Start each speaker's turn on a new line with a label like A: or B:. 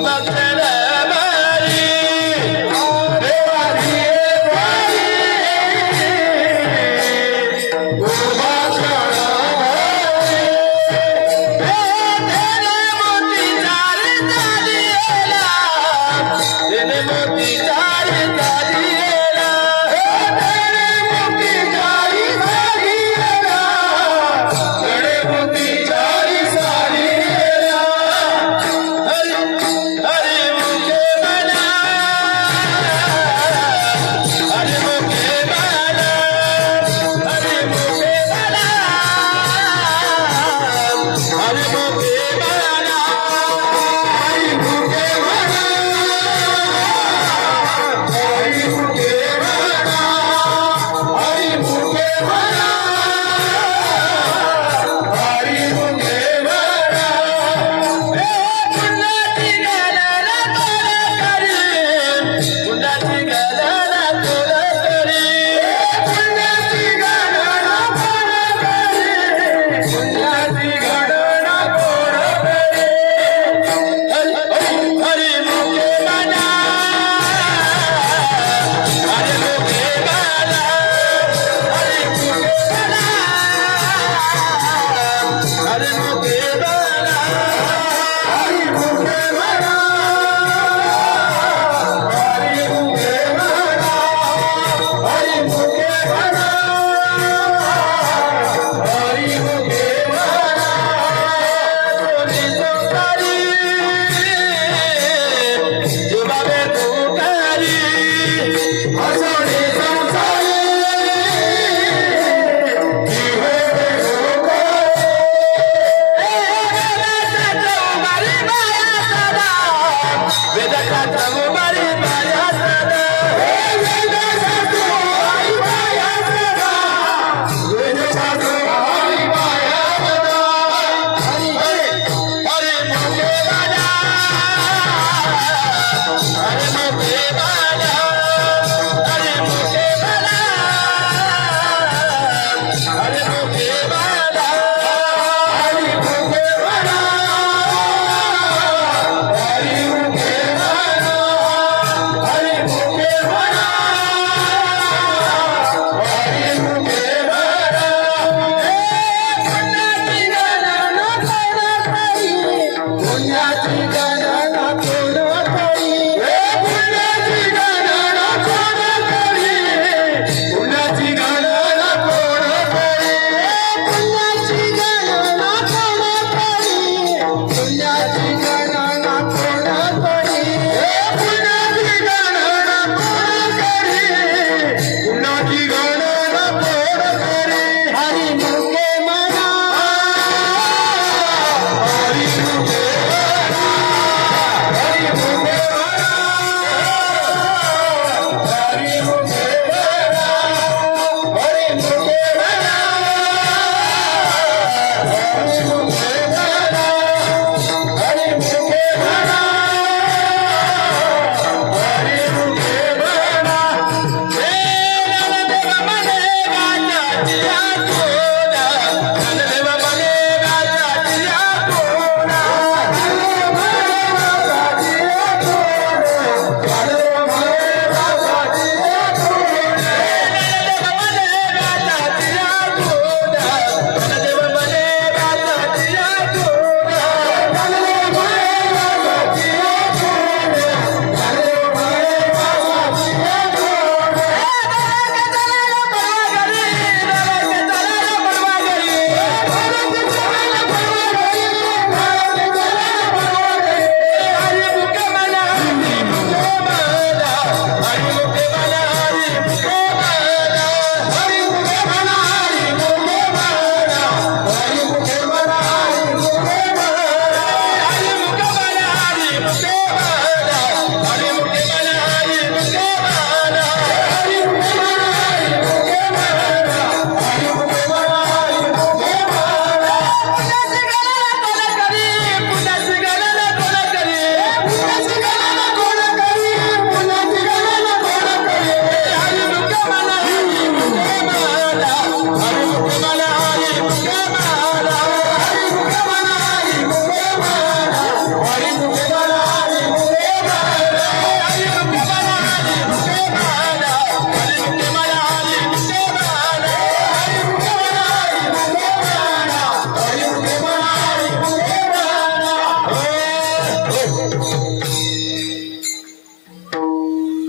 A: Mother.